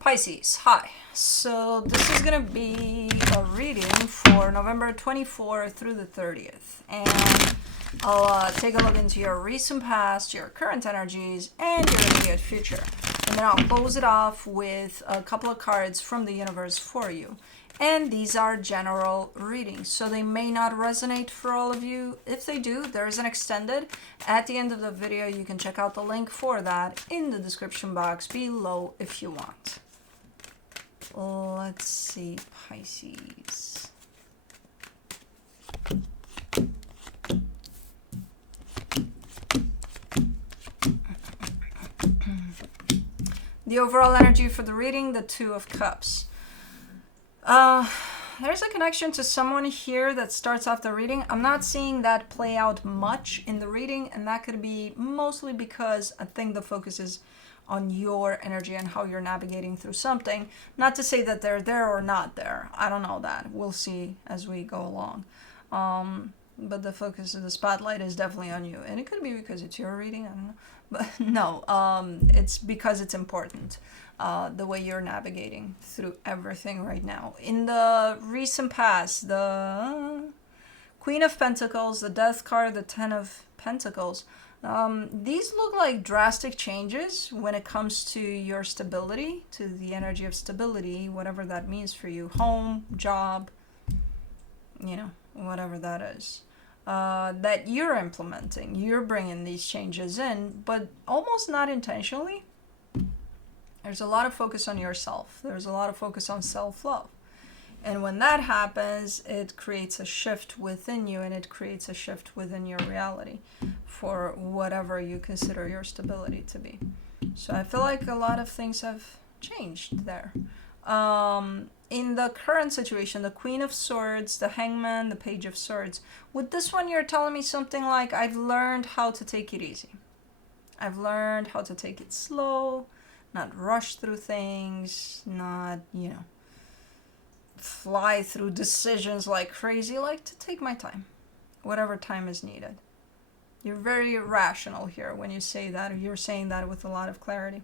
Pisces, hi. So this is going to be a reading for November 24th through the 30th. And I'll take a look into your recent past, your current energies, and your immediate future. And then I'll close it off with a couple of cards from the universe for you. And these are general readings, so they may not resonate for all of you. If they do, there is an extended. At the end of the video, you can check out the link for that in the description box below if you want. Let's see, Pisces. The overall energy for the reading, the Two of Cups. There's a connection to someone here that starts off the reading. I'm not seeing that play out much in the reading, and that could be mostly because I think the focus is on your energy and how you're navigating through something. Not to say that they're there or not there. I don't know that. We'll see as we go along. But the focus of the spotlight is definitely on you. And it could be because it's your reading, I don't know. But no, it's because it's important. The way you're navigating through everything right now. In the recent past, the Queen of Pentacles, the Death card, the Ten of Pentacles, these look like drastic changes when it comes to your stability, to the energy of stability, whatever that means for you. Home, job, whatever that is. That you're implementing. You're bringing these changes in, but almost not intentionally. There's a lot of focus on yourself. There's a lot of focus on self-love. And when that happens, it creates a shift within you, and it creates a shift within your reality for whatever you consider your stability to be. So I feel like a lot of things have changed there. In the current situation, the Queen of Swords, the Hangman, the Page of Swords. With this one, you're telling me something like, I've learned how to take it easy. I've learned how to take it slow, not rush through things, not, fly through decisions like crazy, like to take my time, whatever time is needed. You're very rational here when you say that. You're saying that with a lot of clarity.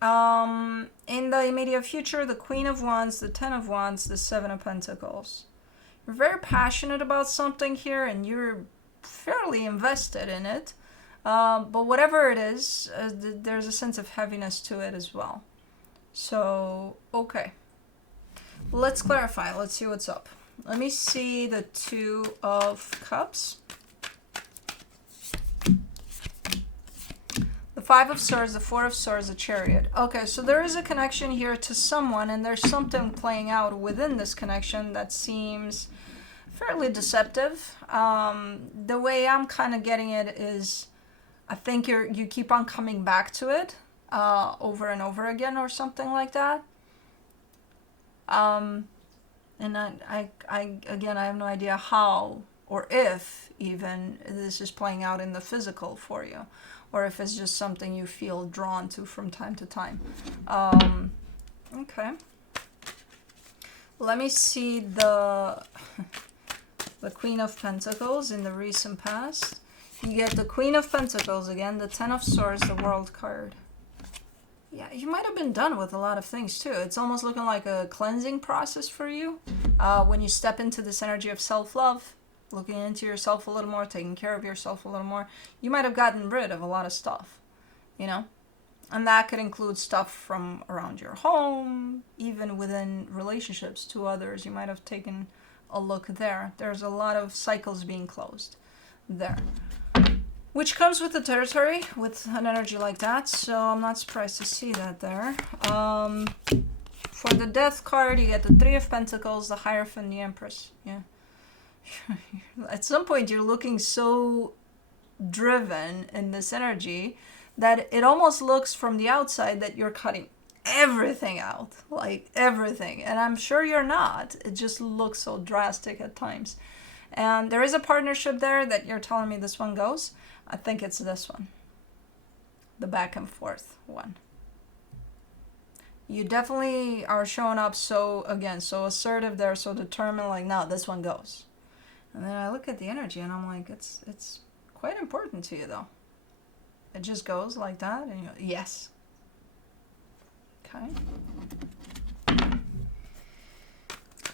In the immediate future, the Queen of Wands, the Ten of Wands, the Seven of Pentacles. You're very passionate about something here, and you're fairly invested in it. But whatever it is, there's a sense of heaviness to it as well. So, okay. Let's clarify. Let's see what's up. Let me see the Two of Cups. The Five of Swords, the Four of Swords, the Chariot. Okay, so there is a connection here to someone, and there's something playing out within this connection that seems fairly deceptive. The way I'm kind of getting it is, I think you keep on coming back to it over and over again or something like that. And I again, I have no idea how or if even this is playing out in the physical for you, or if it's just something you feel drawn to from time to time. Okay. Let me see the Queen of Pentacles in the recent past. You get the Queen of Pentacles again, the Ten of Swords, the World card. Yeah, you might have been done with a lot of things too. It's almost looking like a cleansing process for you. When you step into this energy of self-love, looking into yourself a little more, taking care of yourself a little more, you might have gotten rid of a lot of stuff, And that could include stuff from around your home, even within relationships to others. You might have taken a look there. There's a lot of cycles being closed there, which comes with the territory, with an energy like that, so I'm not surprised to see that there. For the Death card, you get the Three of Pentacles, the Hierophant, the Empress. Yeah. At some point, you're looking so driven in this energy that it almost looks from the outside that you're cutting everything out, like everything. And I'm sure you're not. It just looks so drastic at times. And there is a partnership there that you're telling me this one goes. I think it's this one. The back and forth one. You definitely are showing up so assertive there, so determined, like, no, this one goes. And then I look at the energy and I'm like, it's quite important to you though. It just goes like that and you go, yes. Okay.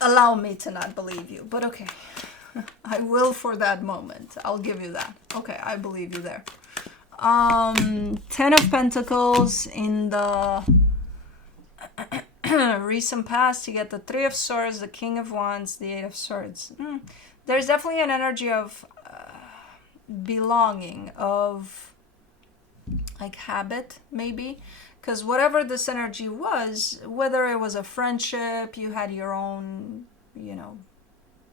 Allow me to not believe you, but okay. I will for that moment. I'll give you that. Okay, I believe you there. 10 of Pentacles in the recent past. You get the 3 of Swords, the King of Wands, the 8 of Swords. There's definitely an energy of belonging, of like habit, maybe. Because whatever this energy was, whether it was a friendship, you had your own, you know,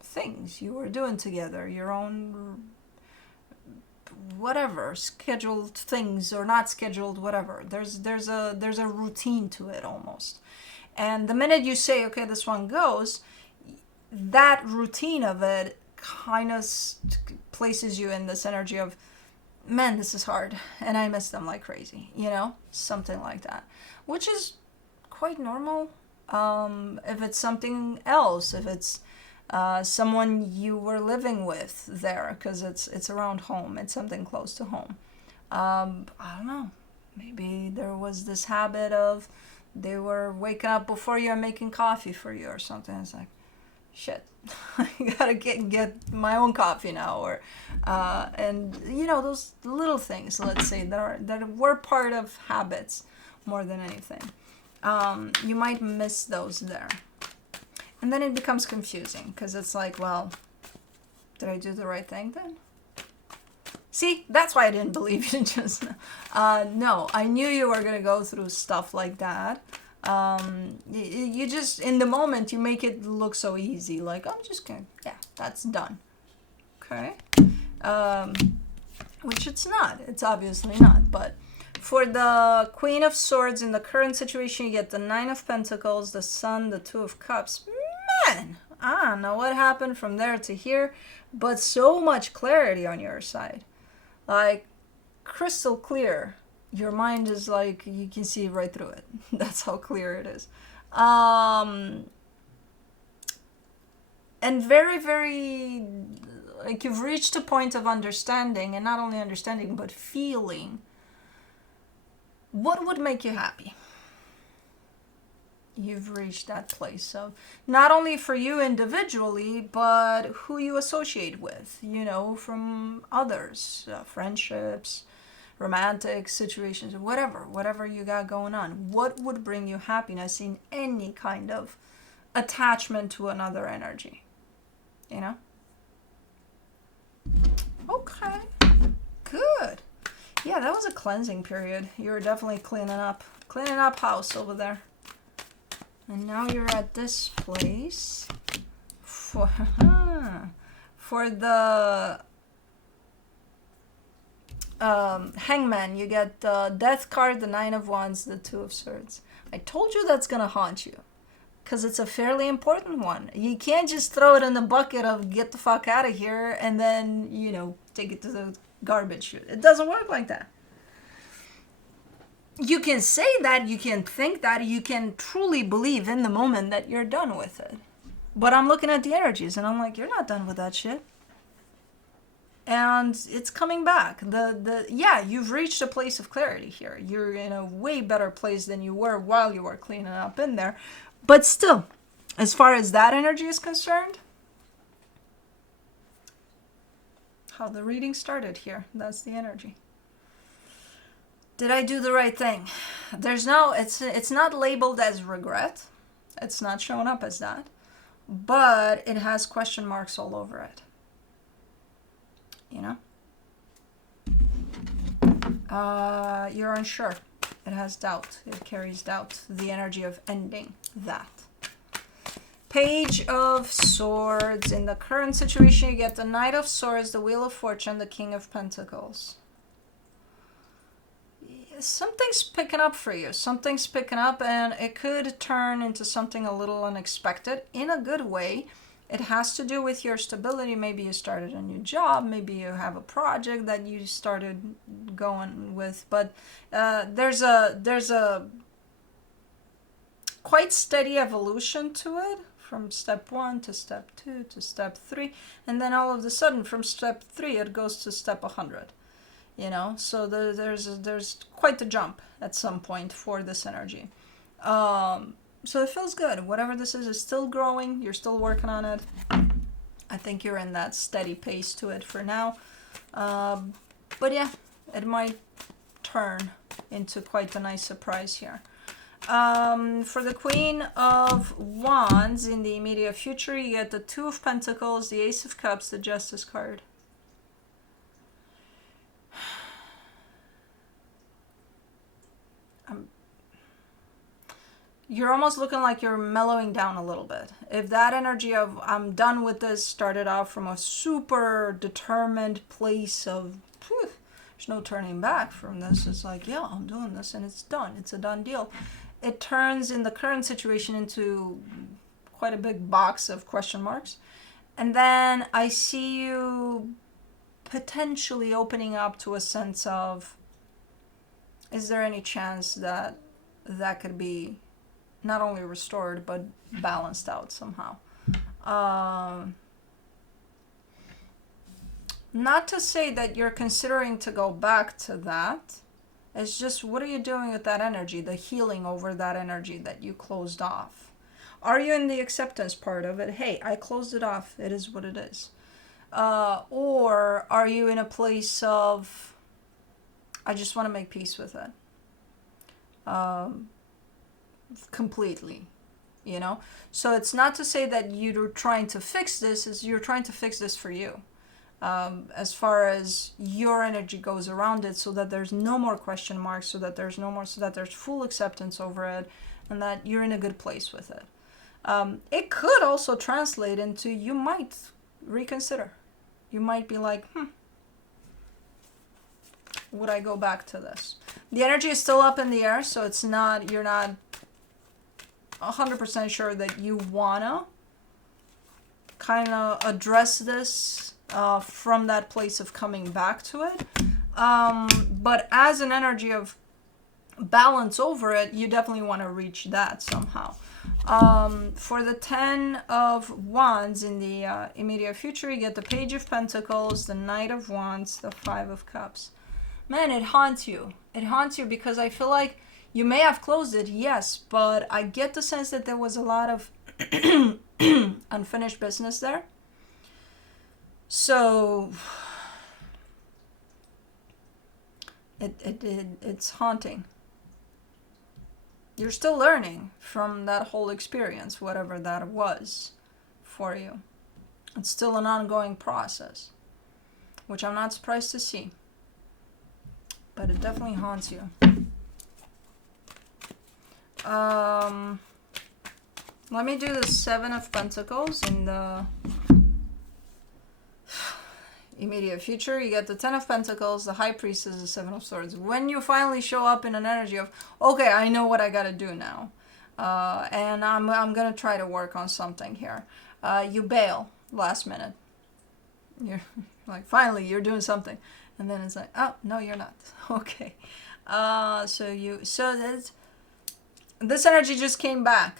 things you were doing together, your own whatever, scheduled things or not scheduled, whatever. There's a routine to it almost. And the minute you say, okay, this one goes, that routine of it kind of places you in this energy of, man, this is hard and I miss them like crazy, you know, something like that, which is quite normal. If it's something else, if it's someone you were living with there, because it's around home, it's something close to home. I don't know, maybe there was this habit of they were waking up before you and making coffee for you or something. It's like, shit, I gotta get my own coffee now, or and you know, those little things, let's say, that were part of habits more than anything. You might miss those there, and then it becomes confusing because it's like, well, did I do the right thing then? See, that's why I didn't believe you just no, I knew you were gonna go through stuff like that. You just, in the moment, you make it look so easy, like, I'm just gonna, yeah, that's done. Okay. Which it's not, it's obviously not. But for the Queen of Swords in the current situation, you get the 9 of Pentacles, the Sun, the 2 of Cups. Man, I don't know what happened from there to here, but so much clarity on your side, like crystal clear. Your mind is like, you can see right through it. That's how clear it is. And very, very, like, you've reached a point of understanding, and not only understanding, but feeling what would make you happy. You've reached that place of not only for you individually, but who you associate with, you know, from others, friendships, romantic situations, whatever you got going on. What would bring you happiness in any kind of attachment to another energy, you know? Okay, good. Yeah, that was a cleansing period. You were definitely cleaning up house over there. And now you're at this place for the Hangman. You get the Death card, the 9 of Wands, the 2 of Swords. I told you that's gonna haunt you, because it's a fairly important one. You can't just throw it in the bucket of get the fuck out of here and then, you know, take it to the garbage chute. It doesn't work like that. You can say that, you can think that, you can truly believe in the moment that you're done with it. But I'm looking at the energies and I'm like, you're not done with that shit. And it's coming back. Yeah, you've reached a place of clarity here. You're in a way better place than you were while you were cleaning up in there. But still, as far as that energy is concerned, how the reading started here, that's the energy. Did I do the right thing? There's no, it's not labeled as regret. It's not showing up as that. But it has question marks all over it. You know? You're unsure. It has doubt. It carries doubt. The energy of ending that. Page of Swords. In the current situation, you get the Knight of Swords, the Wheel of Fortune, the King of Pentacles. Something's picking up for you. Something's picking up, and it could turn into something a little unexpected in a good way. It has to do with your stability. Maybe you started a new job. Maybe you have a project that you started going with. But there's a quite steady evolution to it, from step 1 to step 2 to step 3. And then all of a sudden, from step 3, it goes to step 100. You know, so there's quite a jump at some point for this energy. So it feels good. Whatever this is still growing. You're still working on it. I think you're in that steady pace to it for now. But yeah, it might turn into quite a nice surprise here. For the Queen of Wands in the immediate future, you get the Two of Pentacles, the Ace of Cups, the Justice card. You're almost looking like you're mellowing down a little bit. If that energy of I'm done with this started off from a super determined place of there's no turning back from this. It's like, yeah, I'm doing this and it's done. It's a done deal. It turns in the current situation into quite a big box of question marks. And then I see you potentially opening up to a sense of, is there any chance that that could be not only restored but balanced out somehow? Not to say that you're considering to go back to that. It's just, what are you doing with that energy, the healing over that energy that you closed off? Are you in the acceptance part of it? Hey, I closed it off. It is what it is. Or are you in a place of, I just want to make peace with it. Completely, you know? So it's not to say that you're trying to fix this, is you're trying to fix this for you. As far as your energy goes around it, so that there's no more question marks, so that there's full acceptance over it, and that you're in a good place with it. It could also translate into, you might reconsider. You might be like, would I go back to this? The energy is still up in the air, so it's not, you're not 100% sure that you wanna kind of address this from that place of coming back to it. But as an energy of balance over it, you definitely want to reach that somehow. For the 10 of Wands in the immediate future, you get the Page of Pentacles, the Knight of Wands, the Five of Cups. Man, it haunts you. It haunts you because I feel like you may have closed it, yes, but I get the sense that there was a lot of unfinished business there. So it's haunting. You're still learning from that whole experience, whatever that was for you. It's still an ongoing process, which I'm not surprised to see. But it definitely haunts you. Let me do the Seven of Pentacles in the immediate future. You get the Ten of Pentacles, the High Priestess, the Seven of Swords. When you finally show up in an energy of, okay, I know what I gotta do now, and I'm gonna try to work on something here. You bail last minute. You're like, finally, you're doing something, and then it's like, oh no, you're not. Okay, so this energy just came back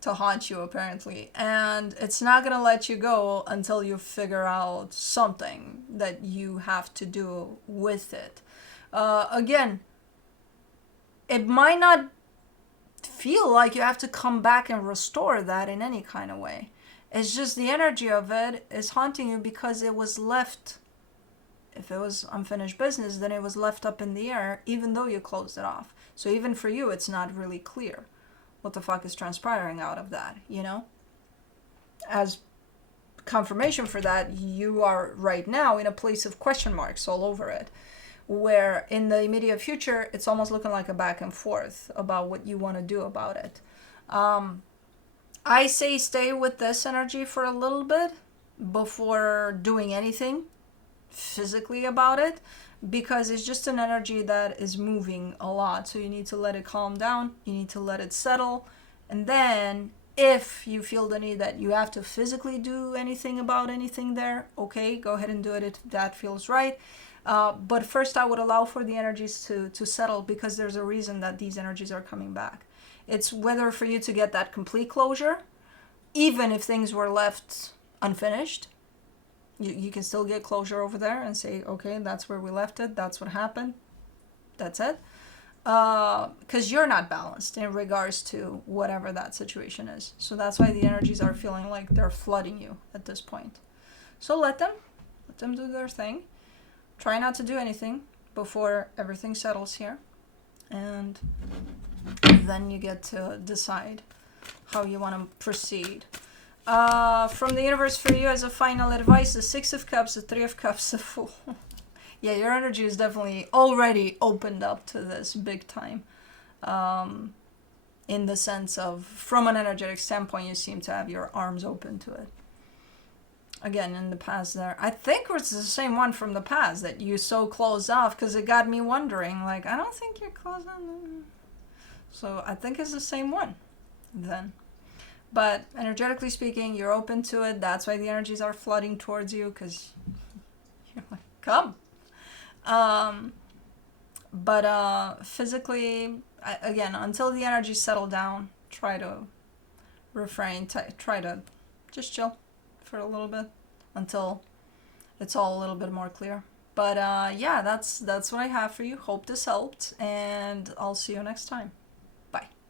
to haunt you apparently, and it's not gonna let you go until you figure out something that you have to do with it. Again, it might not feel like you have to come back and restore that in any kind of way. It's just the energy of it is haunting you because it was left, if it was unfinished business, then it was left up in the air even though you closed it off. So even for you, it's not really clear what the fuck is transpiring out of that, you know? As confirmation for that, you are right now in a place of question marks all over it, where in the immediate future, it's almost looking like a back and forth about what you want to do about it. I say stay with this energy for a little bit before doing anything physically about it, because it's just an energy that is moving a lot. So you need to let it calm down, you need to let it settle, and then if you feel the need that you have to physically do anything about anything there, okay, go ahead and do it if that feels right. But first I would allow for the energies to settle, because there's a reason that these energies are coming back. It's whether for you to get that complete closure, even if things were left unfinished, you can still get closure over there and say, okay, that's where we left it, that's what happened, that's it. because you're not balanced in regards to whatever that situation is. So that's why the energies are feeling like they're flooding you at this point. So let them do their thing. Try not to do anything before everything settles here, and then you get to decide how you want to proceed. From the universe for you as a final advice, the Six of Cups, the Three of Cups, the Fool. Yeah, your energy is definitely already opened up to this big time. In the sense of, from an energetic standpoint, you seem to have your arms open to it. Again, in the past there, I think it's the same one from the past that you so closed off, because it got me wondering, like, I don't think you're closed off. So I think it's the same one then. But energetically speaking, you're open to it. That's why the energies are flooding towards you, because you're like, come. But physically, again, until the energies settle down, try to refrain, try to just chill for a little bit until it's all a little bit more clear. But yeah, that's what I have for you. Hope this helped, and I'll see you next time.